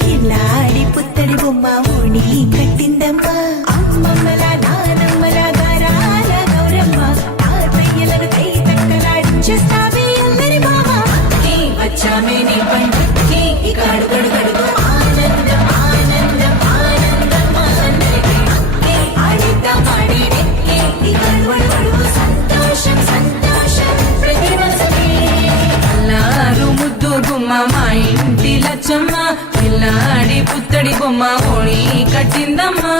కిల్లాడి పుత్తడి బొమ్మ ఓణి కట్టిందమ్మా అమ్మమ్మల నానమ్మల గారాల గౌరమ్మ తాతయ్యలను కై తక్కలాడించేస్తావే అల్లరి బావ వచ్చామే నీ పండుగకి ఇక అడుగడుగడుగు ఆనందం ఆనందం ఆనందం అందరికీ ఆడిద్దాం ఆడేనే ఇక అడుగడుగడుగు సంతోషం సంతోషం ప్రతి మనసుకి అల్లారు ముద్దు గుమ్మ మా ఇంటి లచ్చమ్మ పిల్లాడి పుత్తడి బొమ్మ ఓణి కట్టిందమ్మా